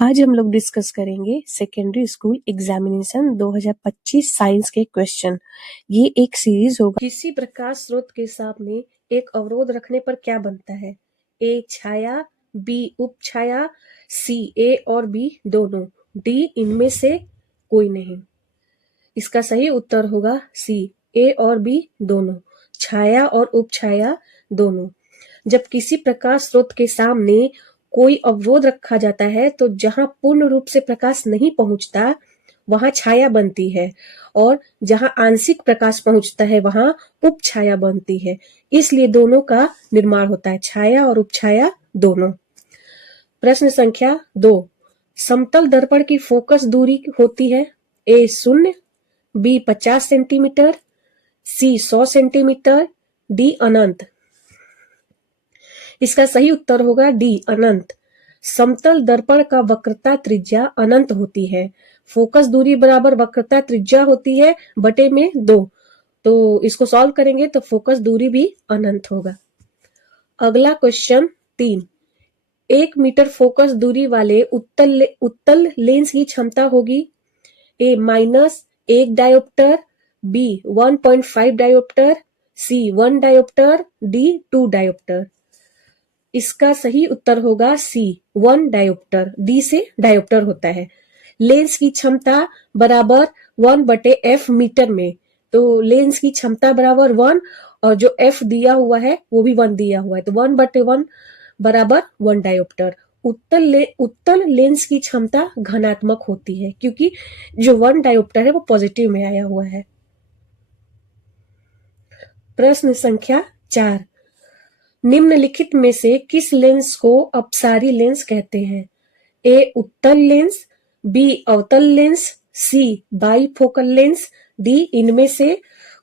आज हम लोग डिस्कस करेंगे सेकेंडरी स्कूल एग्जामिनेशन 2025 साइंस के क्वेश्चन। ये एक सीरीज होगा। किसी प्रकाश स्रोत के सामने एक अवरोध रखने पर क्या बनता है? ए छाया, बी उपछाया, सी ए और बी दोनों, डी इनमें से कोई नहीं। इसका सही उत्तर होगा सी, ए और बी दोनों, छाया और उपछाया दोनों। जब किसी प्रकाश स्रोत के सामने कोई अवरोध रखा जाता है तो जहां पूर्ण रूप से प्रकाश नहीं पहुंचता वहां छाया बनती है, और जहां आंशिक प्रकाश पहुंचता है वहां उपछाया बनती है। इसलिए दोनों का निर्माण होता है, छाया और उपछाया दोनों। प्रश्न संख्या 2, समतल दर्पण की फोकस दूरी होती है ए 0, बी 50 सेंटीमीटर, सी 100 सेंटीमीटर, डी अनंत। इसका सही उत्तर होगा डी अनंत। समतल दर्पण का वक्रता त्रिज्या अनंत होती है। फोकस दूरी बराबर वक्रता त्रिज्या होती है बटे में 2, तो इसको सॉल्व करेंगे तो फोकस दूरी भी अनंत होगा। अगला क्वेश्चन 3, 1 मीटर फोकस दूरी वाले उत्तल लेंस की क्षमता होगी ए -1 डायोप्टर, बी 1.5 डायोप्टर, सी 1 डायोप्टर, डी 2 डायोप्टर। इसका सही उत्तर होगा सी 1 डायोप्टर। डी से डायोप्टर होता है। लेंस की क्षमता बराबर 1/f मीटर में, तो लेंस की क्षमता बराबर 1 और जो f दिया हुआ है वो भी 1 दिया हुआ है, तो 1/1 बराबर 1 डायोप्टर। उत्तल लेंस की क्षमता घनात्मक होती है क्योंकि जो 1 डायोप्टर है वो पॉजिटिव में आया हुआ है। प्रश्न संख्या 4, निम्नलिखित में से किस लेंस को अपसारी लेंस कहते हैं? ए उत्तल लेंस, बी अवतल लेंस, सी बाईफोकल लेंस, डी इनमें से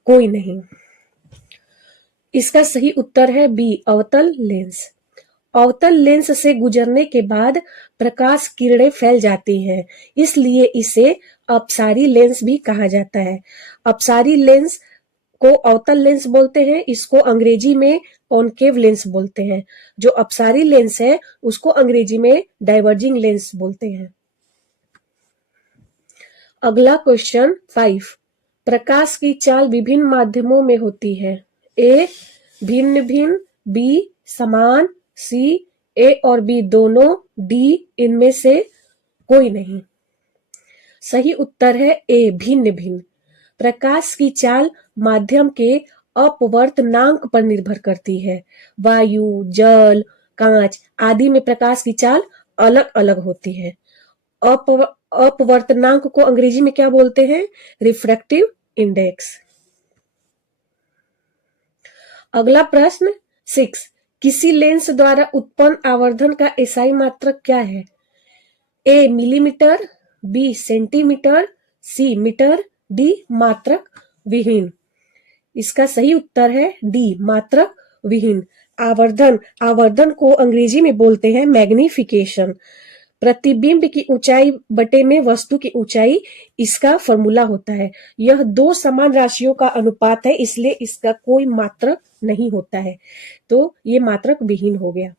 कोई नहीं। इसका सही उत्तर है बी अवतल लेंस। अवतल लेंस से गुजरने के बाद प्रकाश किरणें फैल जाती हैं, इसलिए इसे अपसारी लेंस भी कहा जाता है। अपसारी लेंस को अवतल लेंस बोलते हैं, इसको अंग्रेजी में कॉनकेव लेंस बोलते हैं। जो अपसारी लेंस है उसको अंग्रेजी में डाइवर्जिंग लेंस बोलते हैं। अगला क्वेश्चन 5, प्रकाश की चाल विभिन्न माध्यमों में होती है। ए भिन्न भिन्न, बी समान, सी ए और बी दोनों, डी इनमें से कोई नहीं। सही उत्तर है ए भिन्न भिन्न। प्रकाश की चाल माध्यम के अपवर्तनांक पर निर्भर करती है। वायु, जल, कांच आदि में प्रकाश की चाल अलग अलग होती है। अपवर्तनांक को अंग्रेजी में क्या बोलते हैं? Refractive index. अगला प्रश्न 6, किसी लेंस द्वारा उत्पन्न आवर्धन का एसआई मात्रक क्या है? ए मिलीमीटर, बी सेंटीमीटर, सी मीटर, डी मात्रक विहीन। इसका सही उत्तर है डी मात्रक विहीन। आवर्धन को अंग्रेजी में बोलते हैं मैग्निफिकेशन। प्रतिबिंब की ऊंचाई बटे में वस्तु की ऊंचाई, इसका फॉर्मूला होता है। यह दो समान राशियों का अनुपात है, इसलिए इसका कोई मात्रक नहीं होता है, तो ये मात्रक विहीन हो गया।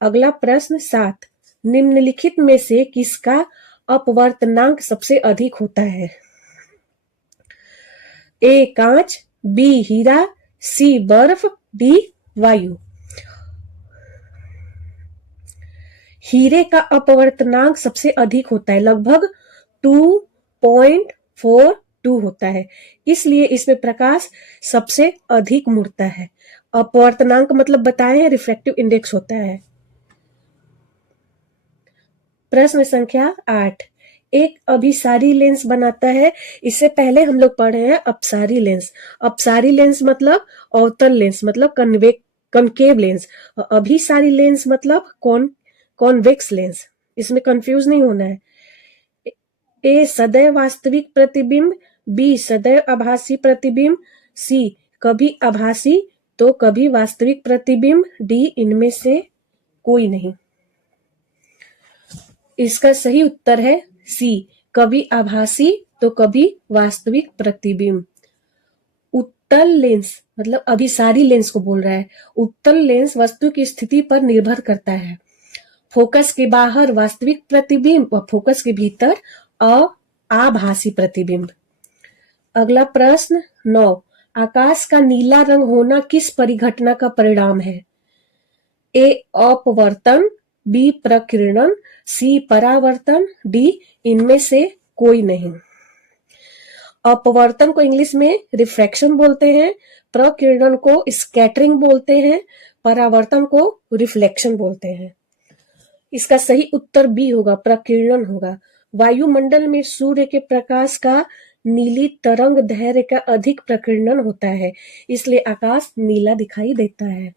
अगला प्रश्न 7, निम्नलिखित में से किसका अपवर्तनांक सबसे अधिक होता है? ए कांच, बी हीरा, सी बर्फ, डी वायु। हीरे का अपवर्तनांक सबसे अधिक होता है, लगभग 2.42 होता है, इसलिए इसमें प्रकाश सबसे अधिक मुड़ता है। अपवर्तनांक मतलब बताए हैं, रिफ्रैक्टिव इंडेक्स होता है। प्रश्न संख्या 8, एक अभिसारी लेंस बनाता है। इससे पहले हम लोग पढ़े हैं अपसारी लेंस। अपसारी लेंस मतलब अवतल लेंस, मतलब कनकेव लेंस। अभिसारी लेंस मतलब कॉन्वेक्स लेंस। इसमें कंफ्यूज नहीं होना है। ए सदैव वास्तविक प्रतिबिंब, बी सदैव आभासी प्रतिबिंब, सी कभी आभासी तो कभी वास्तविक प्रतिबिंब, डी इनमें से कोई नहीं। इसका सही उत्तर है सी, कभी आभासी तो कभी वास्तविक प्रतिबिंब। उत्तल लेंस मतलब अभिसारी लेंस को बोल रहा है। उत्तल लेंस वस्तु की स्थिति पर निर्भर करता है। फोकस के बाहर वास्तविक प्रतिबिंब व फोकस के भीतर आभासी प्रतिबिंब। अगला प्रश्न 9, आकाश का नीला रंग होना किस परिघटना का परिणाम है? ए अपवर्तन, बी प्रकीर्णन, सी परावर्तन, डी इनमें से कोई नहीं। अपवर्तन को इंग्लिश में रिफ्रैक्शन बोलते हैं, प्रकीर्णन को स्कैटरिंग बोलते हैं, परावर्तन को रिफ्लेक्शन बोलते हैं। इसका सही उत्तर बी होगा, प्रकीर्णन होगा। वायुमंडल में सूर्य के प्रकाश का नीली तरंग दैर्घ्य का अधिक प्रकीर्णन होता है, इसलिए आकाश नीला दिखाई देता है।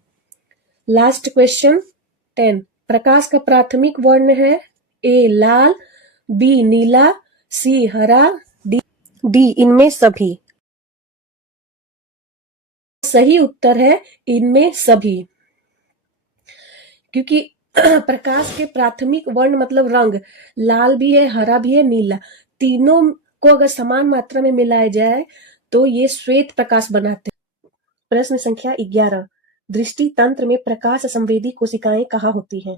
लास्ट क्वेश्चन 10, प्रकाश का प्राथमिक वर्ण है ए लाल, बी नीला, सी हरा, डी इनमें सभी। सही उत्तर है इनमें सभी, क्योंकि प्रकाश के प्राथमिक वर्ण मतलब रंग लाल भी है, हरा भी है, नीला, तीनों को अगर समान मात्रा में मिलाया जाए तो ये श्वेत प्रकाश बनाते हैं। प्रश्न संख्या 11, दृष्टि तंत्र में प्रकाश संवेदी कोशिकाएं कहाँ होती हैं?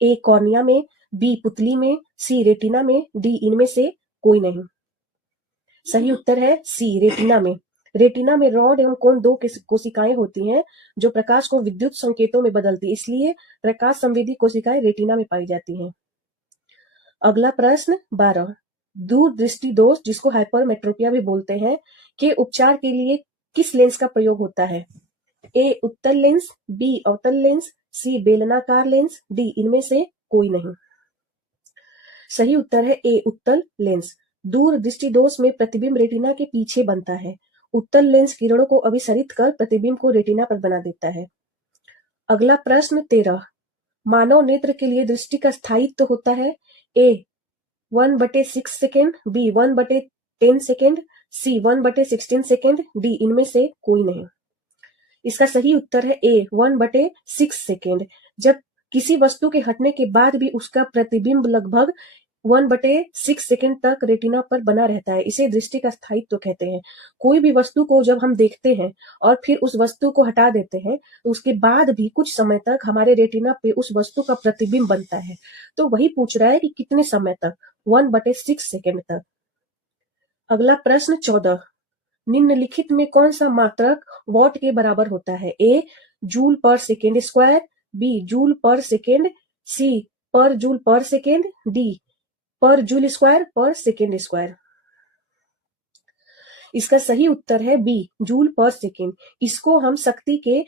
ए कॉर्निया में, बी पुतली में, सी रेटिना में, डी इनमें से कोई नहीं। सही उत्तर है सी रेटिना में। रेटिना में रॉड एवं कोन दो कोशिकाएं होती हैं जो प्रकाश को विद्युत संकेतों में बदलती, इसलिए प्रकाश संवेदी कोशिकाएं रेटिना में पाई जाती हैं। अगला प्रश्न 12, दूर दृष्टि दोष जिसको हाइपरमेट्रोपिया भी बोलते हैं के उपचार के लिए किस लेंस का प्रयोग होता है? ए उत्तल लेंस, बी अवतल लेंस, सी बेलनाकार लेंस, डी इनमें से कोई नहीं। सही उत्तर है ए उत्तल लेंस। दूर दृष्टि दोष में प्रतिबिंब रेटिना के पीछे बनता है। उत्तल लेंस किरणों को अभिसरित कर प्रतिबिंब को रेटिना पर बना देता है। अगला प्रश्न 13, मानव नेत्र के लिए दृष्टि का स्थायित्व होता है ए 1/6 सेकेंड, बी 1/10 सेकेंड, सी 1/16 सेकेंड, डी इनमें से कोई नहीं। इसका सही उत्तर है ए 1/6 सेकेंड। जब किसी वस्तु के हटने के बाद भी उसका प्रतिबिंब लगभग 1/6 सेकेंड तक रेटिना पर बना रहता है, इसे दृष्टि का स्थायित्व कहते हैं। कोई भी वस्तु को जब हम देखते हैं और फिर उस वस्तु को हटा देते हैं तो उसके बाद भी कुछ समय तक हमारे रेटिना पे उस वस्तु का प्रतिबिंब बनता है। तो वही पूछ रहा है कि कितने समय तक, 1/6 सेकेंड तक। अगला प्रश्न 14, निम्नलिखित में कौन सा मात्रक वॉट के बराबर होता है? A joule per second square, B joule per second, C per joule per second, D per joule square per second square. इसका सही उत्तर है बी जूल पर सेकेंड। इसको हम शक्ति के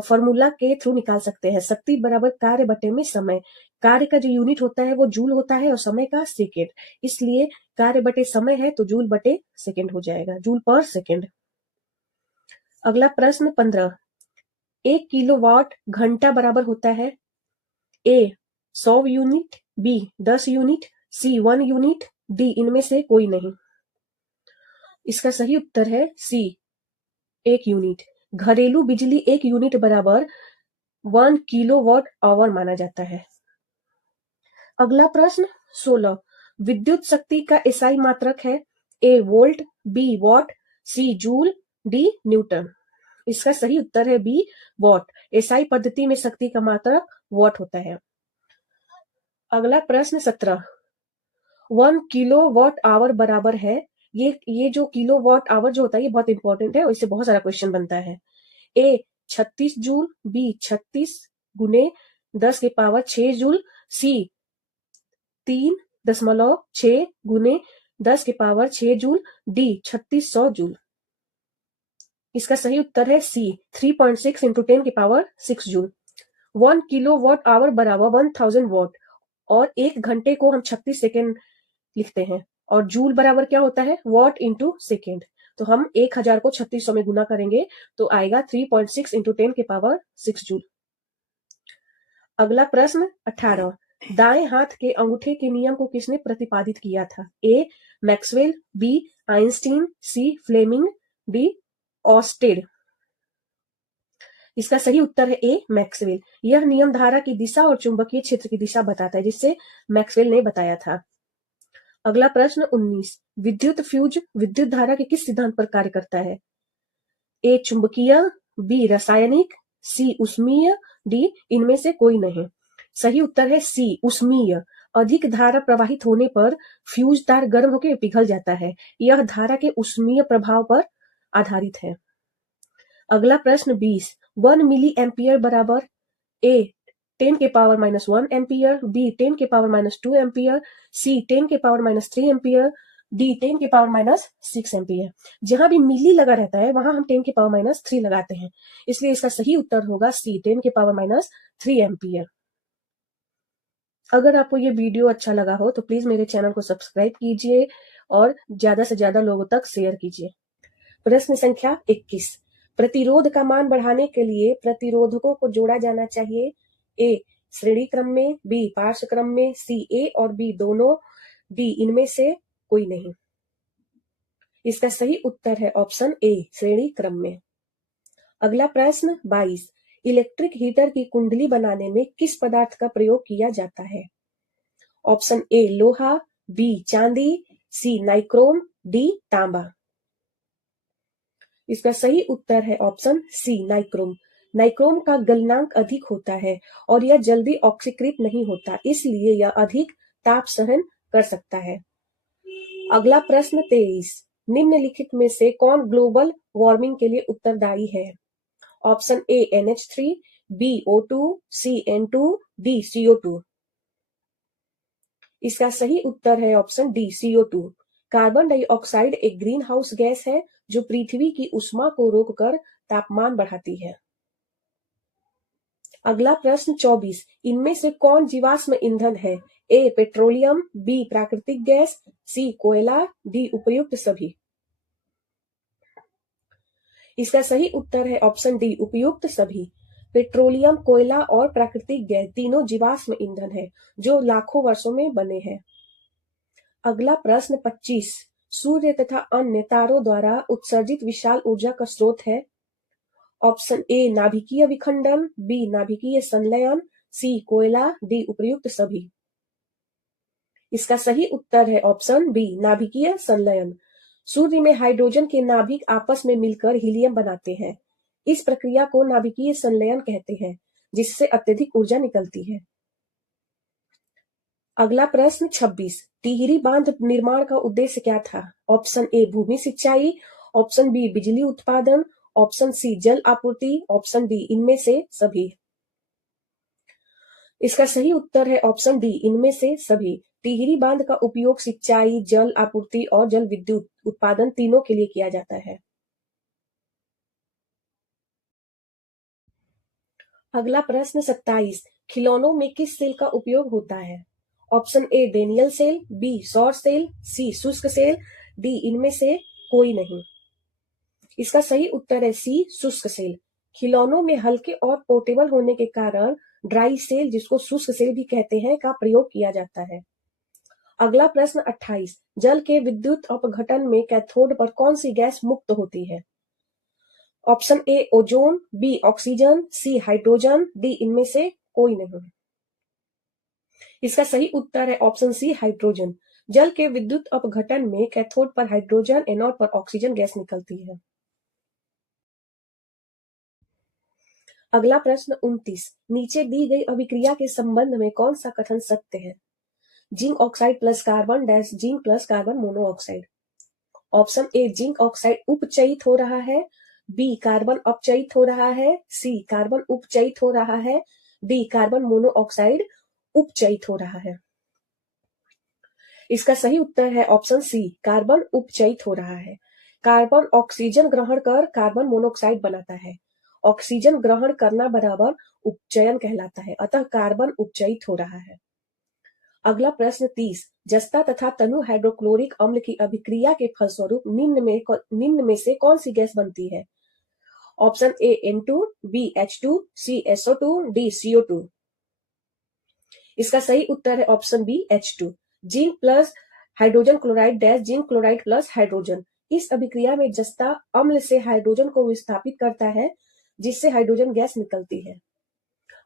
फॉर्मूला के थ्रू निकाल सकते हैं। शक्ति बराबर कार्य बटे में समय। कार्य का जो यूनिट होता है वो जूल होता है और समय का सेकेंड, इसलिए कार्य बटे समय है तो जूल बटे सेकेंड हो जाएगा, जूल पर सेकेंड। अगला प्रश्न 15, 1 किलोवाट घंटा बराबर होता है ए 100 यूनिट, बी 10 यूनिट, सी 1 यूनिट, डी इनमें से कोई नहीं। इसका सही उत्तर है सी 1 यूनिट। घरेलू बिजली 1 यूनिट बराबर 1 किलोवाट आवर माना जाता है। अगला प्रश्न 16, विद्युत शक्ति का एसआई मात्रक है A volt, B watt, C joule, D newton. इसका सही उत्तर है बी वॉट। एसआई पद्धति में शक्ति का मात्रक वॉट होता है। अगला प्रश्न 17, 1 किलोवाट आवर बराबर है, ये जो किलोवाट आवर जो होता है ये बहुत इंपॉर्टेंट है और इससे बहुत सारा क्वेश्चन बनता है। ए 36 जूल, बी 36 गुने 10 के पावर 6 जूल, सी 3.6 गुने 10 के पावर 6 जूल, डी 3600 जूल। इसका सही उत्तर है सी 3.6 इंटू 10 के पावर 6 जूल। 1 किलोवाट आवर बराबर 1000 वॉट और 1 घंटे को हम 36 सेकेंड लिखते हैं और जूल बराबर क्या होता है वॉट इंटू सेकेंड। तो हम 1000 को 3600 में गुना करेंगे तो आएगा 3.6 इंटू 10 के पावर 6 जूल। अगला प्रश्न 18, दाएं हाथ के अंगूठे के नियम को किसने प्रतिपादित किया था? ए मैक्सवेल, बी आइंस्टीन, सी फ्लेमिंग, डी ऑस्टेड। इसका सही उत्तर है ए मैक्सवेल। यह नियम धारा की दिशा और चुंबकीय क्षेत्र की दिशा बताता है जिससे मैक्सवेल ने बताया था। अगला प्रश्न 19, विद्युत फ्यूज विद्युत धारा के किस सिद्धांत पर कार्य करता है? ए चुंबकीय, बी रासायनिक, सी उष्मीय, डी इनमें से कोई नहीं। सही उत्तर है सी, उष्मीय। अधिक धारा प्रवाहित होने पर फ्यूज तार गर्म होकर पिघल जाता है। यह धारा के उष्मीय प्रभाव पर आधारित है। अगला प्रश्न 20, 1 मिली एम्पियर बराबर ए 10 के पावर -1 एम्पियर, बी 10 के पावर -2 एम्पियर, सी 10 के पावर -3 एम्पियर, डी 10 के पावर -6 एम्पियर। जहां भी मिली लगा रहता है वहां हम 10 के पावर -3 लगाते हैं, इसलिए इसका सही उत्तर होगा सी 10 के पावर -3 एम्पियर। अगर आपको ये वीडियो अच्छा लगा हो तो प्लीज मेरे चैनल को सब्सक्राइब कीजिए और ज्यादा से ज्यादा लोगों तक शेयर कीजिए। प्रश्न संख्या 21, प्रतिरोध का मान बढ़ाने के लिए प्रतिरोधकों को जोड़ा जाना चाहिए। ए श्रेणी क्रम में, बी पार्श्व क्रम में, सी ए और बी दोनों, डी इनमें से कोई नहीं। इसका सही उत्तर है ऑप्शन ए, श्रेणी क्रम में। अगला प्रश्न 22, इलेक्ट्रिक हीटर की कुंडली बनाने में किस पदार्थ का प्रयोग किया जाता है? ऑप्शन ए लोहा, बी चांदी, सी नाइक्रोम, डी तांबा। इसका सही उत्तर है ऑप्शन सी, नाइक्रोम। नाइक्रोम का गलनांक अधिक होता है और यह जल्दी ऑक्सीकृत नहीं होता, इसलिए यह अधिक ताप सहन कर सकता है। अगला प्रश्न 23, निम्नलिखित में से कौन ग्लोबल वार्मिंग के लिए उत्तरदायी है? Option A NH3, B O2, C N2, D CO2। इसका सही उत्तर है option D, CO2। Carbon dioxide एक ग्रीन हाउस गैस है जो पृथ्वी की ऊष्मा को रोककर तापमान बढ़ाती है। अगला प्रश्न 24, इनमें से कौन जीवाश्म ईंधन है? ए पेट्रोलियम, बी प्राकृतिक गैस, सी कोयला, डी उपयुक्त सभी। इसका सही उत्तर है ऑप्शन डी, उपयुक्त सभी। पेट्रोलियम, कोयला और प्राकृतिक गैस तीनों जीवाश्म ईंधन है जो लाखों वर्षों में बने हैं। अगला प्रश्न 25, सूर्य तथा अन्य तारों द्वारा उत्सर्जित विशाल ऊर्जा का स्रोत है? ऑप्शन ए नाभिकीय विखंडन, बी नाभिकीय संलयन, सी कोयला, डी उपयुक्त सभी। इसका सही उत्तर है ऑप्शन बी, नाभिकीय संलयन। सूर्य में हाइड्रोजन के नाभिक आपस में मिलकर हीलियम बनाते हैं। इस प्रक्रिया को नाभिकीय संलयन कहते हैं, जिससे अत्यधिक ऊर्जा निकलती है। अगला प्रश्न 26, टिहरी बांध निर्माण का उद्देश्य क्या था? ऑप्शन ए भूमि सिंचाई, ऑप्शन बी बिजली उत्पादन, ऑप्शन सी जल आपूर्ति, ऑप्शन डी इनमें से सभी। इसका सही उत्तर है ऑप्शन डी, इनमें से सभी। टिहरी बांध का उपयोग सिंचाई, जल आपूर्ति और जल विद्युत उत्पादन तीनों के लिए किया जाता है। अगला प्रश्न 27, खिलौनों में किस सेल का उपयोग होता है? Option A Daniell cell, B सौर सेल, सी शुष्क सेल, डी इनमें से कोई नहीं। इसका सही उत्तर है सी, शुष्क सेल। खिलौनों में हल्के और पोर्टेबल होने के कारण ड्राई सेल, जिसको शुष्क सेल भी कहते हैं, का प्रयोग किया जाता है। अगला प्रश्न 28, जल के विद्युत अपघटन में कैथोड पर कौन सी गैस मुक्त होती है? Option A ozone, B oxygen, C hydrogen, D इनमें से कोई नहीं। इसका सही उत्तर है ऑप्शन सी, हाइड्रोजन। जल के विद्युत अपघटन में कैथोड पर हाइड्रोजन, एनोड पर ऑक्सीजन गैस निकलती है। अगला प्रश्न 29, नीचे दी गई अभिक्रिया के संबंध में कौन सा कथन सत्य है? Zinc oxide plus carbon dash zinc plus carbon monoxide. Option A zinc oxide उपचयित हो रहा है, बी कार्बन अपचयित हो रहा है, सी कार्बन उपचयित हो रहा है, डी कार्बन मोनोऑक्साइड उपचयित हो रहा है। इसका सही उत्तर है ऑप्शन सी, कार्बन उपचयित हो रहा है। कार्बन ऑक्सीजन ग्रहण कर कार्बन मोनोऑक्साइड बनाता है। ऑक्सीजन ग्रहण करना बराबर उपचयन कहलाता है, अतः कार्बन उपचयित हो रहा है। अगला प्रश्न 30, जस्ता तथा तनु हाइड्रोक्लोरिक अम्ल की अभिक्रिया के फलस्वरूप निम्न में से कौन सी गैस बनती है? Option A N2, B H2, C SO2, D CO2। इसका सही उत्तर है option B, H2। Zinc plus hydrogen chloride dash zinc chloride plus hydrogen. इस अभिक्रिया में जस्ता अम्ल से हाइड्रोजन को विस्थापित करता है, जिससे हाइड्रोजन गैस निकलती है।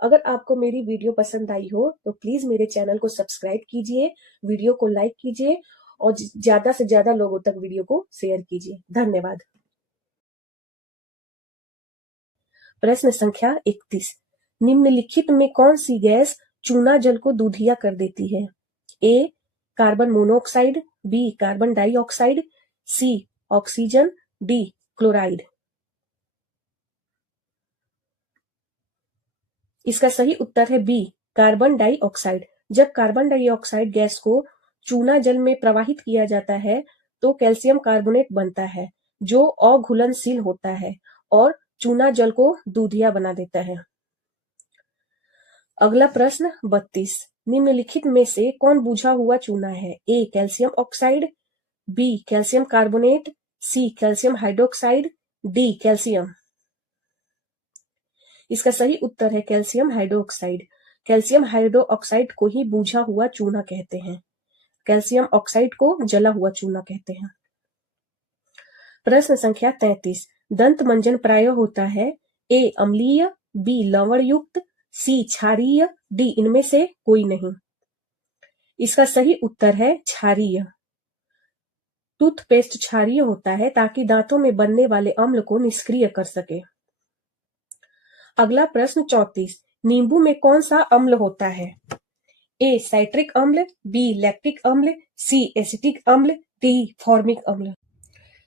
अगर आपको मेरी वीडियो पसंद आई हो तो प्लीज मेरे चैनल को सब्सक्राइब कीजिए, वीडियो को लाइक कीजिए और ज्यादा से ज्यादा लोगों तक वीडियो को शेयर कीजिए। धन्यवाद। प्रश्न संख्या 31, निम्नलिखित में कौन सी गैस चूना जल को दूधिया कर देती है? A carbon monoxide, B carbon dioxide, C oxygen, D chloride. इसका सही उत्तर है बी कार्बन डाइऑक्साइड। जब कार्बन डाइऑक्साइड गैस को चूना जल में प्रवाहित किया जाता है तो कैल्शियम कार्बोनेट बनता है जो अघुलनशील होता है और चूना जल को दूधिया बना देता है। अगला प्रश्न 32, निम्नलिखित में से कौन बुझा हुआ चूना है? A calcium oxide, B calcium carbonate, C calcium hydroxide, D calcium. इसका सही उत्तर है कैल्शियम हाइड्रोक्साइड। कैल्शियम हाइड्रोक्साइड को ही बुझा हुआ चूना कहते हैं। कैल्शियम ऑक्साइड को जला हुआ चूना कहते हैं। प्रश्न संख्या 33, दंत मंजन प्राय होता है? ए अम्लीय, बी लवण युक्त, सी क्षारीय, डी इनमें से कोई नहीं। इसका सही उत्तर है क्षारीय। टूथपेस्ट क्षारीय होता है ताकि दांतों में बनने वाले अम्ल को निष्क्रिय कर सके। अगला प्रश्न 34, नींबू में कौन सा अम्ल होता है? ए साइट्रिक अम्ल, बी लैक्टिक अम्ल, सी एसिटिक अम्ल, डी फॉर्मिक अम्ल।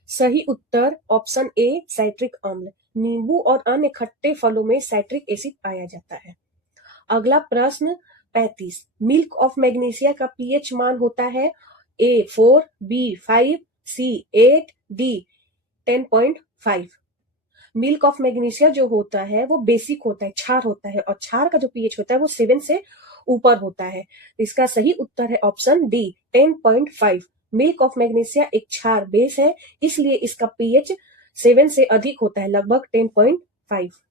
सही उत्तर ऑप्शन ए साइट्रिक अम्ल। नींबू और अन्य खट्टे फलों में साइट्रिक एसिड पाया जाता है। अगला प्रश्न 35, मिल्क ऑफ मैग्नीशिया का पीएच मान होता है? A 4, B 5, C 8, D 10.5। Milk of magnesia जो होता है वो बेसिक होता है, क्षार होता है, और क्षार का जो पीएच होता है वो 7 से ऊपर होता है। इसका सही उत्तर है option D 10.5। Milk of magnesia एक क्षार बेस है, इसलिए इसका पीएच 7 से अधिक होता है, लगभग 10.5।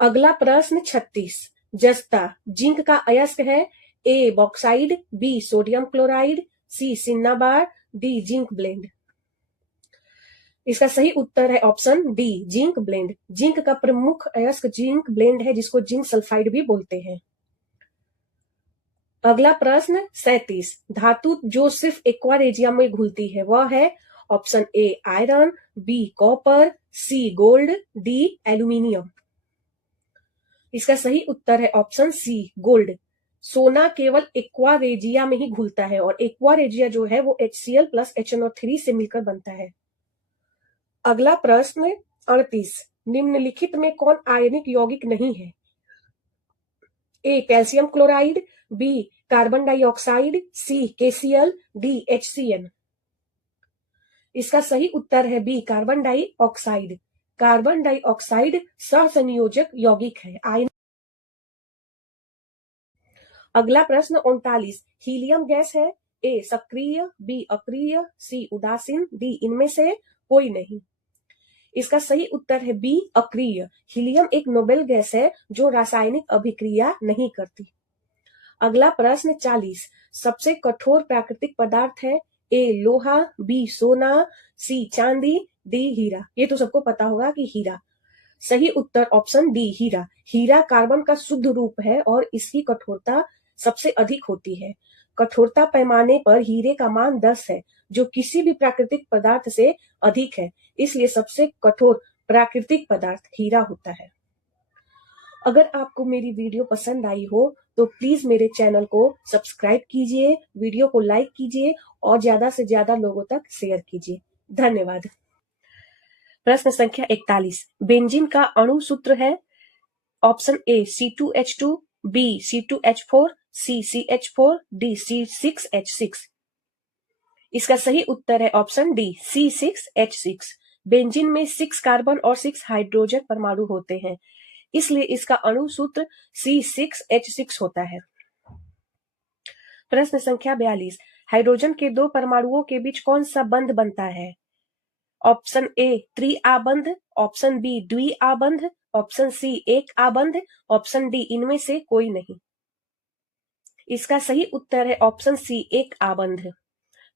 अगला प्रश्न 36, जस्ता जिंक का अयस्क है? ए बॉक्साइड, बी सोडियम क्लोराइड, सी सिन्नाबार, डी जिंक ब्लेंड। इसका सही उत्तर है option D zinc blende. Zinc का प्रमुख अयस्क जिंक ब्लेंड है जिसको जिंक सल्फाइड भी बोलते हैं। अगला प्रश्न 37, धातु जो सिर्फ एक्वा रेजिया में घुलती है वह है? Option A iron, B copper, C gold, D aluminium. इसका सही उत्तर है ऑप्शन सी गोल्ड। सोना केवल एक्वा रेजिया में ही घुलता है और एक्वा रेजिया जो है वो HCl प्लस HNO3 से मिलकर बनता है। अगला प्रश्न 38, निम्नलिखित में कौन आयनिक यौगिक नहीं है? A calcium chloride, B carbon dioxide, C KCl, D HCN। इसका सही उत्तर है B carbon dioxide. Carbon dioxide सहसंयोजक यौगिक है। अगला प्रश्न 39, हीलियम गैस है? ए सक्रिय, बी अक्रिय, सी उदासीन, डी इनमें से कोई नहीं। इसका सही उत्तर है बी अक्रिय। हीलियम एक नोबेल गैस है जो रासायनिक अभिक्रिया नहीं करती। अगला प्रश्न 40, सबसे कठोर प्राकृतिक पदार्थ है? ए लोहा, बी सोना, सी चांदी, डी हीरा। ये तो सबको पता होगा कि हीरा। सही उत्तर ऑप्शन डी हीरा। हीरा कार्बन का शुद्ध रूप है और इसकी कठोरता सबसे अधिक होती है। कठोरता पैमाने पर हीरे का मान 10 है जो किसी भी प्राकृतिक पदार्थ से अधिक है, इसलिए सबसे कठोर प्राकृतिक पदार्थ हीरा होता है। अगर आपको मेरी वीडियो पसंद आई हो तो प्लीज मेरे चैनल को सब्सक्राइब कीजिए, वीडियो को लाइक कीजिए और ज्यादा से ज्यादा लोगों तक शेयर कीजिए। धन्यवाद। प्रश्न संख्या 41, बेंजीन का अणु सूत्र है? Option A C2H2, B C2H4, C CH4, D C6H6। इसका सही उत्तर है ऑप्शन डी C6H6। बेंजीन में 6 कार्बन और 6 हाइड्रोजन परमाणु होते हैं, इसलिए इसका अणु सूत्र C6H6 होता है। प्रश्न संख्या 42, हाइड्रोजन के 2 परमाणुओं के बीच कौन सा बंध बनता है? ऑप्शन ए त्रिआबंध, ऑप्शन बी द्विआबंध, ऑप्शन सी एक आबंध, ऑप्शन डी इनमें से कोई नहीं। इसका सही उत्तर है ऑप्शन सी एक आबंध।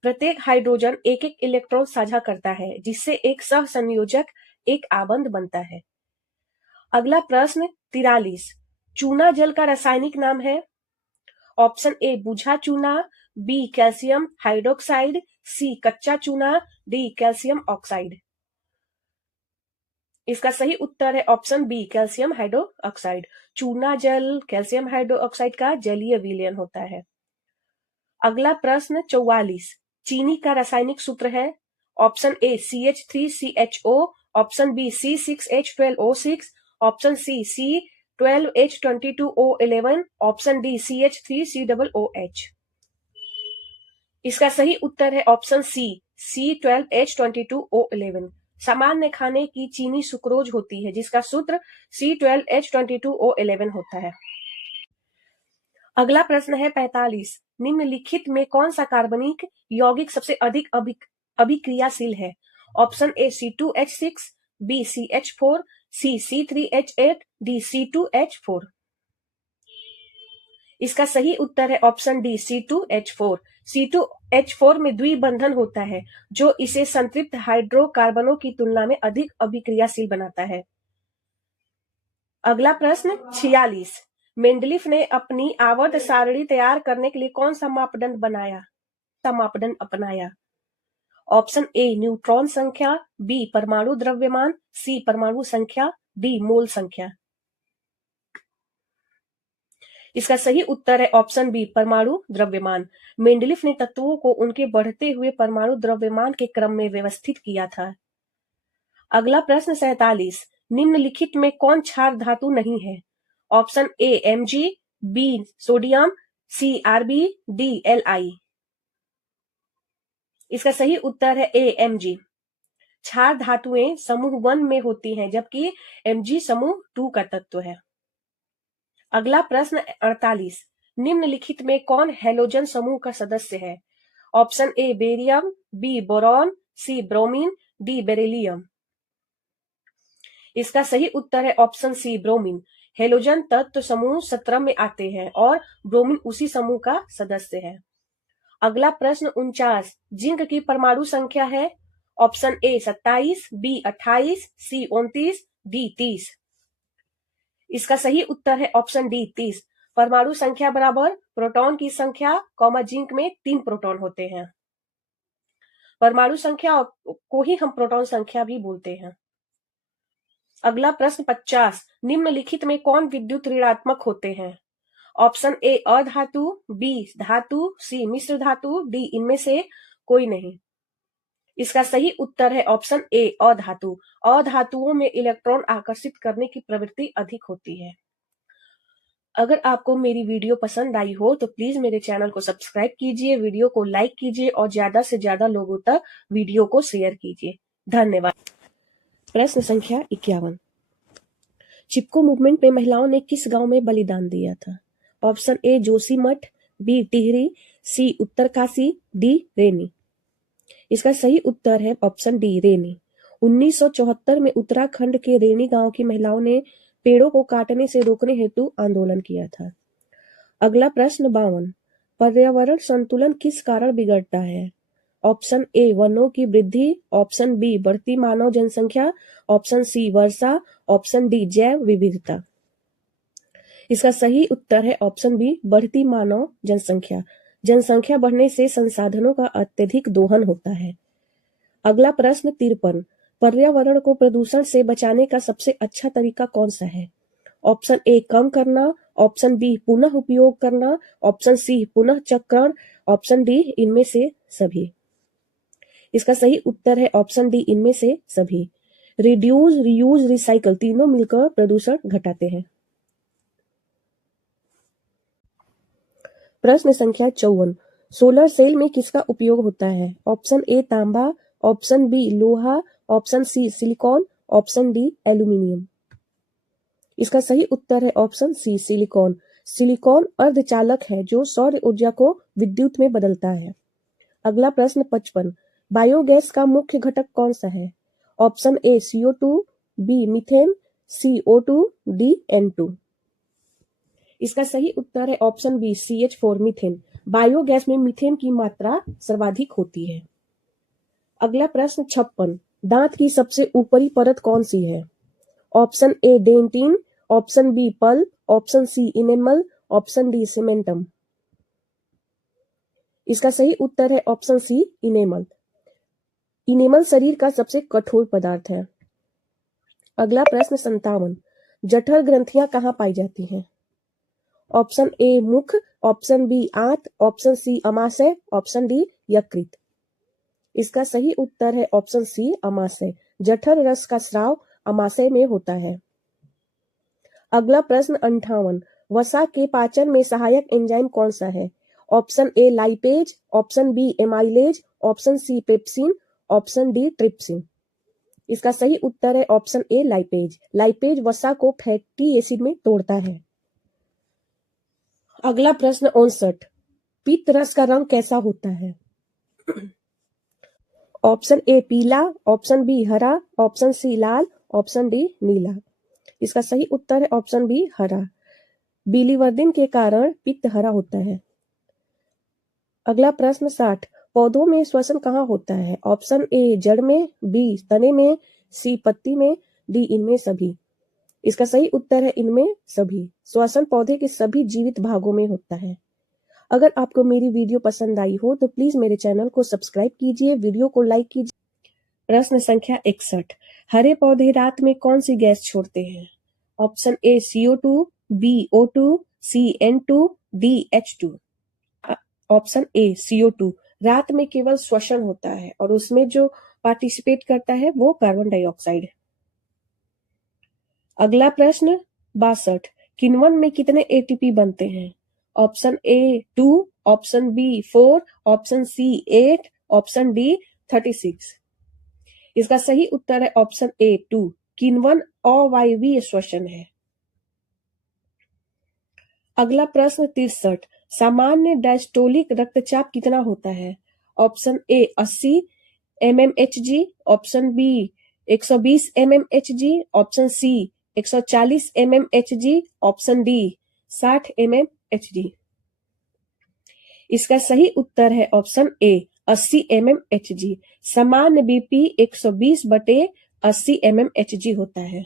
प्रत्येक हाइड्रोजन एक एक इलेक्ट्रॉन साझा करता है जिससे एक सहसंयोजक एक आबंध बनता है। अगला प्रश्न 43, चूना जल का रासायनिक नाम है? ऑप्शन ए बुझा चूना, बी कैल्शियम हाइड्रोक्साइड, सी कच्चा चूना, डी कैल्शियम ऑक्साइड। इसका सही उत्तर है ऑप्शन बी कैल्शियम हाइड्रोक्साइड। चूना जल कैल्शियम हाइड्रोक्साइड का जलीय विलयन होता है। अगला प्रश्न 44, चीनी का रासायनिक सूत्र है option A CH3CHO, option B C6H12O6, option C C12H22O11, option D CH3COOH। इसका सही उत्तर है ऑप्शन सी C12H22O11। सामान्य खाने की चीनी सुक्रोज होती है जिसका सूत्र C12H22O11 होता है। अगला प्रश्न है 45, निम्नलिखित में कौन सा कार्बनिक यौगिक सबसे अधिक अभिक्रियाशील है? Option A C2H6, B CH4, C C3H8, D C2H4। इसका सही उत्तर है ऑप्शन डी C2H4। C2H4 में द्विबंधन होता है जो इसे संतृप्त हाइड्रोकार्बनों की तुलना में अधिक अभिक्रियाशील बनाता है। अगला प्रश्न 46, मेंडलीफ ने अपनी आवर्त सारणी तैयार करने के लिए कौन सा मापदंड अपनाया? ऑप्शन ए न्यूट्रॉन संख्या, बी परमाणु द्रव्यमान, सी परमाणु संख्या, डी मोल संख्या। इसका सही उत्तर है ऑप्शन बी परमाणु द्रव्यमान। मेंडलीफ ने तत्वों को उनके बढ़ते हुए परमाणु द्रव्यमान के क्रम में व्यवस्थित किया था। अगला प्रश्न 47, निम्नलिखित में कौन क्षार धातु नहीं है? Option A Mg, B sodium, C Rb, D Li। इसका सही उत्तर है ए Mg। क्षार धातुएं समूह 1 में होती हैं जबकि Mg समूह 2 का तत्व है। अगला प्रश्न 48, निम्नलिखित में कौन हैलोजन समूह का सदस्य है? Option A barium, B boron, C bromine, D beryllium. इसका सही उत्तर है ऑप्शन सी ब्रोमीन। हैलोजन तत्व समूह 17 में आते हैं और ब्रोमीन उसी समूह का सदस्य है। अगला प्रश्न 49, जिंक की परमाणु संख्या है option A 27, B 28, C 29, D 30। इसका सही उत्तर है ऑप्शन डी 30। परमाणु संख्या बराबर प्रोटॉन की संख्या, जिंक में 3 प्रोटॉन होते हैं। परमाणु संख्या को ही हम प्रोटॉन संख्या भी बोलते हैं। अगला प्रश्न 50, निम्नलिखित में कौन विद्युत ऋणात्मक होते हैं? ऑप्शन ए अधातु, बी धातु, सी मिश्र धातु, डी इनमें से कोई नहीं। इसका सही उत्तर है ऑप्शन ए अधातु। अधातुओं में इलेक्ट्रॉन आकर्षित करने की प्रवृत्ति अधिक होती है। अगर आपको मेरी वीडियो पसंद आई हो तो प्लीज मेरे चैनल को सब्सक्राइब कीजिए, वीडियो को लाइक कीजिए और ज्यादा से ज्यादा लोगों तक वीडियो को शेयर कीजिए। धन्यवाद। प्रश्न संख्या 51, चिपको मूवमेंट में महिलाओं ने किस गांव में बलिदान दिया था? Option A Joshimath, B Tehri, C Uttarkashi, D Reni. इसका सही उत्तर है ऑप्शन डी रेनी। 1974 में उत्तराखंड के रेनी गांव की महिलाओं ने पेड़ों को काटने से रोकने हेतु आंदोलन किया था। अगला प्रश्न 52, पर्यावरण संतुलन किस कारण बिगड़ता है? ऑप्शन ए वनों की वृद्धि, ऑप्शन बी बढ़ती मानव जनसंख्या, ऑप्शन सी वर्षा, ऑप्शन डी जैव विविधता। इसका सही उत्तर है ऑप्शन बी बढ़ती मानव जनसंख्या। जनसंख्या बढ़ने से संसाधनों का अत्यधिक दोहन होता है। अगला प्रश्न 53, पर्यावरण को प्रदूषण से बचाने का सबसे अच्छा तरीका कौन सा है? ऑप्शन ए कम करना, ऑप्शन बी पुनः उपयोग करना, ऑप्शन सी पुनः चक्रण, ऑप्शन डी इनमें से सभी। इसका सही उत्तर है ऑप्शन डी इनमें से सभी। रिड्यूस, रीयूज, रिसाइकल तीनों मिलकर प्रदूषण घटाते हैं। प्रश्न संख्या 54, सोलर सेल में किसका उपयोग होता है? ऑप्शन ए तांबा, ऑप्शन बी लोहा, option C silicon, option D aluminium. इसका सही उत्तर है ऑप्शन सी सिलिकॉन। सिलिकॉन अर्धचालक है जो सौर ऊर्जा को विद्युत में बदलता है। अगला प्रश्न 55, बायोगैस का मुख्य घटक कौन सा है? Option A CO2, B methane, C O2, D N2। इसका सही उत्तर है option B CH4 methane. Biogas में मीथेन की मात्रा सर्वाधिक होती है। अगला प्रश्न 56, दांत की सबसे ऊपरी परत कौन सी है? Option A dentine, option B pulp, option C enamel, option D cementum. इसका सही उत्तर है ऑप्शन सी इनेमल। इनेमल शरीर का सबसे कठोर पदार्थ है। अगला प्रश्न 57, जठर ग्रंथियां कहाँ पाई जाती हैं? ऑप्शन ए मुख, ऑप्शन बी आंत, ऑप्शन सी अमाशय, ऑप्शन डी यकृत। इसका सही उत्तर है ऑप्शन सी अमाशय। जठर रस का स्राव अमाशय में होता है। अगला प्रश्न 58, वसा के पाचन में सहायक एंजाइम कौन सा है? Option A lipase, option B amylase, option C pepsin, option D trypsin. इसका सही उत्तर है ऑप्शन ए लाइपेज। लाइपेज वसा को फैटी एसिड में तोड़ता है। अगला प्रश्न 59, पित्त रस का रंग कैसा होता है? ऑप्शन ए पीला, ऑप्शन बी हरा, ऑप्शन सी लाल, ऑप्शन डी नीला। इसका सही उत्तर है ऑप्शन बी हरा। बिलीवर्दिन के कारण पित्त हरा होता है। अगला प्रश्न 60, पौधों में श्वसन कहाँ होता है? ऑप्शन ए जड़ में, बी तने में, सी पत्ती में, डी इनमें सभी। इसका सही उत्तर है इनमें सभी। श्वसन पौधे के सभी जीवित भागों में होता है। अगर आपको मेरी वीडियो पसंद आई हो तो प्लीज मेरे चैनल को सब्सक्राइब कीजिए, वीडियो को लाइक कीजिए। प्रश्न संख्या 61, हरे पौधे रात में कौन सी गैस छोड़ते हैं? Option A CO2, B O2, C N2, D H2। Option A CO2 रात में केवल श्वसन होता है और उसमें जो पार्टिसिपेट करता है वो कार्बन डाइऑक्साइड है। अगला प्रश्न 62, किण्वन में कितने ATP बनते हैं? Option A 2, option B 4, option C 8, option D 36। इसका सही उत्तर है ऑप्शन ए 2। किण्वन अवायवीय श्वसन है। अगला प्रश्न 63, सामान्य डायस्टोलिक रक्तचाप कितना होता है? Option A 80 mmHg, option B 120 mmHg, option C 140 mmHg, option D 60 mmHg। इसका सही उत्तर है ऑप्शन ए 80 mmHg। सामान्य बीपी 120/80 mmHg होता है।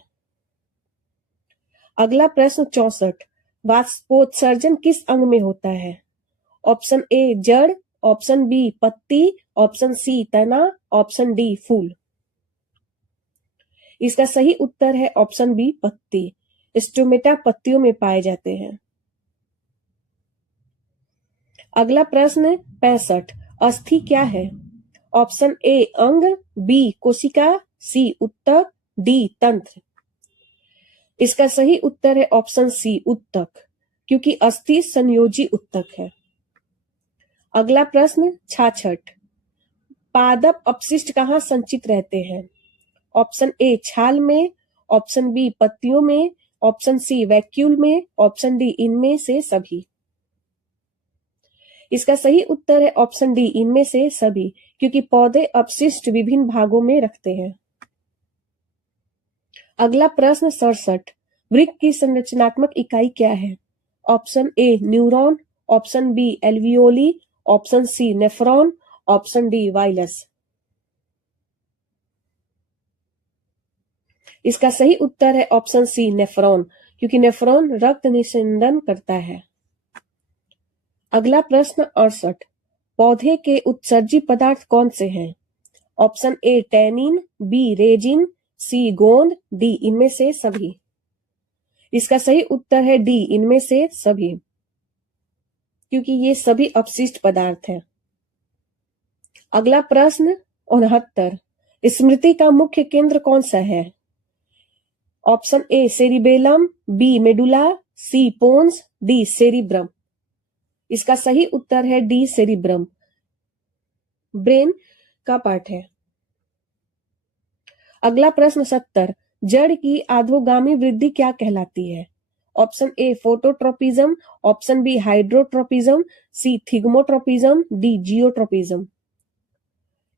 अगला प्रश्न 64, वाष्पोत्सर्जन किस अंग में होता है? ऑप्शन ए जड़, ऑप्शन बी पत्ती, ऑप्शन सी तना, ऑप्शन डी फूल। इसका सही उत्तर है ऑप्शन बी पत्ती। स्टोमेटा पत्तियों में पाए जाते हैं। अगला प्रश्न 65, अस्थि क्या है? ऑप्शन ए अंग, बी कोशिका, सी उत्तक, डी तंत्र। इसका सही उत्तर है ऑप्शन सी उत्तक, क्योंकि अस्थि संयोजी उत्तक है। अगला प्रश्न 66, पादप अपशिष्ट कहाँ संचित रहते हैं? ऑप्शन ए छाल में, ऑप्शन बी पत्तियों में, ऑप्शन सी वैक्यूल में, ऑप्शन डी इनमें से सभी। इसका सही उत्तर है ऑप्शन डी इनमें से सभी, क्योंकि पौधे अपशिष्ट विभिन्न भागों में रखते हैं। अगला प्रश्न 67, वृक्क की संरचनात्मक इकाई क्या है? Option A neuron, option B alveoli, option C nephron, option D villus. इसका सही उत्तर है ऑप्शन सी नेफ्रॉन, क्योंकि नेफ्रॉन रक्त निस्यंदन करता है। अगला प्रश्न 68, पौधे के उत्सर्जी पदार्थ कौन से हैं? Option A tannin, B resin, C गोंद, डी इनमें से सभी। इसका सही उत्तर है डी इनमें से सभी, क्योंकि ये सभी अपशिष्ट पदार्थ हैं। अगला प्रश्न 69, स्मृति का मुख्य केंद्र कौन सा है? Option A cerebellum, B medulla, C pons, D cerebrum. इसका सही उत्तर है डी सेरिब्रम, ब्रेन का पार्ट है। अगला प्रश्न 70, जड़ की अधोगामी वृद्धि क्या कहलाती है? Option A phototropism, option B hydrotropism, C thigmotropism, D geotropism.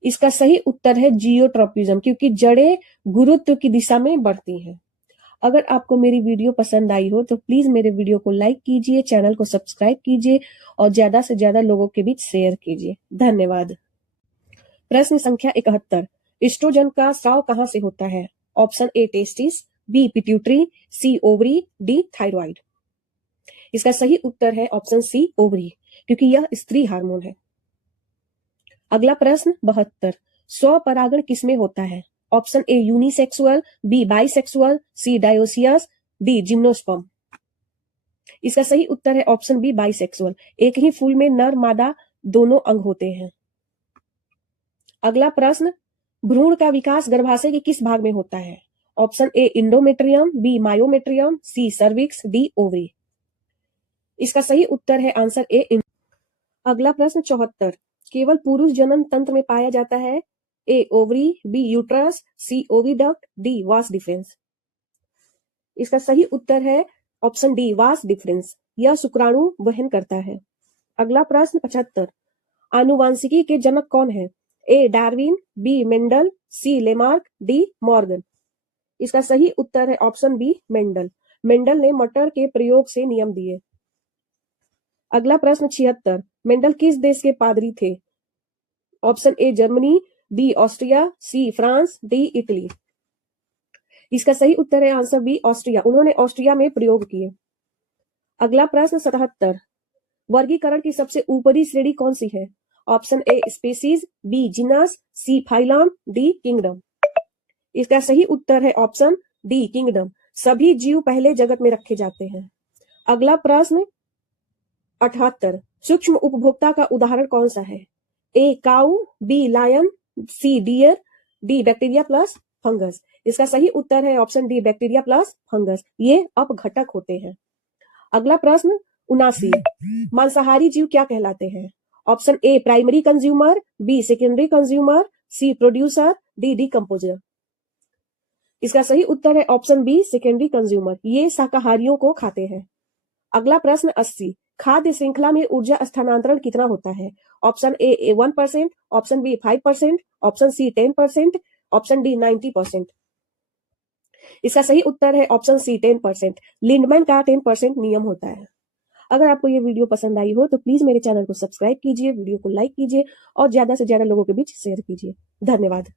इसका सही उत्तर है जियोट्रोपिज्म, क्योंकि जड़ें गुरुत्व की दिशा में बढ़ती हैं। अगर आपको मेरी वीडियो पसंद आई हो तो प्लीज मेरे वीडियो को लाइक कीजिए, चैनल को सब्सक्राइब कीजिए और ज्यादा से ज्यादा लोगों के बीच शेयर कीजिए। धन्यवाद। प्रश्न संख्या 71, एस्ट्रोजन का स्राव कहाँ से होता है? Option A testis, B pituitary, C ovary, D thyroid. इसका सही उत्तर है ऑप्शन सी ओवरी, क्योंकि यह स्त्री हार्मोन है। अगला प्रश्न 72, स्वपरागण किसमें होता है? Option A unisexual, B bisexual, C dioecious, D gymnosperm. इसका सही उत्तर है ऑप्शन बी बाइसेक्सुअल। एक ही फूल में नर मादा दोनों अंग होते हैं। अगला प्रश्न, भ्रूण का विकास गर्भाशय के किस भाग में होता है? Option A endometrium, B myometrium, C cervix, D ovary. इसका सही उत्तर है आंसर ए। अगला प्रश्न 74, केवल पुरुष जनन तंत्र में पाया जाता है? ए ओवरी, बी यूट्रस, सी ओविडक्ट, डी वास डिफरेंस। इसका सही उत्तर है ऑप्शन डी वास डिफरेंस। यह शुक्राणु वहन करता है। अगला प्रश्न 75, आनुवांशिकी के जनक कौन है? ए डार्विन, बी मेंडल, सी लेमार्क, डी मॉर्गन। इसका सही उत्तर है ऑप्शन बी मेंडल। मेंडल ने मटर के प्रयोग से नियम दिए। अगला प्रश्न 76, मेंडल किस देश के पादरी थे? Option A Germany, B Austria, C France, D Italy. इसका सही उत्तर है आंसर बी ऑस्ट्रिया। उन्होंने ऑस्ट्रिया में प्रयोग किए। अगला प्रश्न 77, वर्गीकरण की सबसे ऊपरी श्रेणी कौन सी है? Option A species, B genus, C phylum, D kingdom. इसका सही उत्तर है ऑप्शन डी किंगडम। सभी जीव पहले जगत में रखे जाते हैं। अगला प्रश्न 78, सूक्ष्म उपभोक्ता का उदाहरण कौन सा है? A cow, B lion, C deer, D bacteria plus fungus. इसका सही उत्तर है option D bacteria plus fungus. ये अपघटक होते हैं। अगला प्रश्न 79, मांसाहारी जीव क्या कहलाते हैं? Option A primary consumer, B secondary consumer, C producer, D decomposer. इसका सही उत्तर है ऑप्शन बी सेकेंडरी कंज्यूमर। ये शाकाहारियों को खाते हैं। अगला प्रश्न 80, खाद्य श्रृंखला में ऊर्जा स्थानांतरण कितना होता है? Option A 1%, option B 5%, option C 10%, option D 90%। इसका सही उत्तर है ऑप्शन सी 10%। लिंडमैन का 10% नियम होता है। अगर आपको ये वीडियो पसंद आई हो तो प्लीज मेरे चैनल को सब्सक्राइब कीजिए, वीडियो को लाइक कीजिए और ज्यादा से ज्यादा लोगों के बीच शेयर कीजिए। धन्यवाद।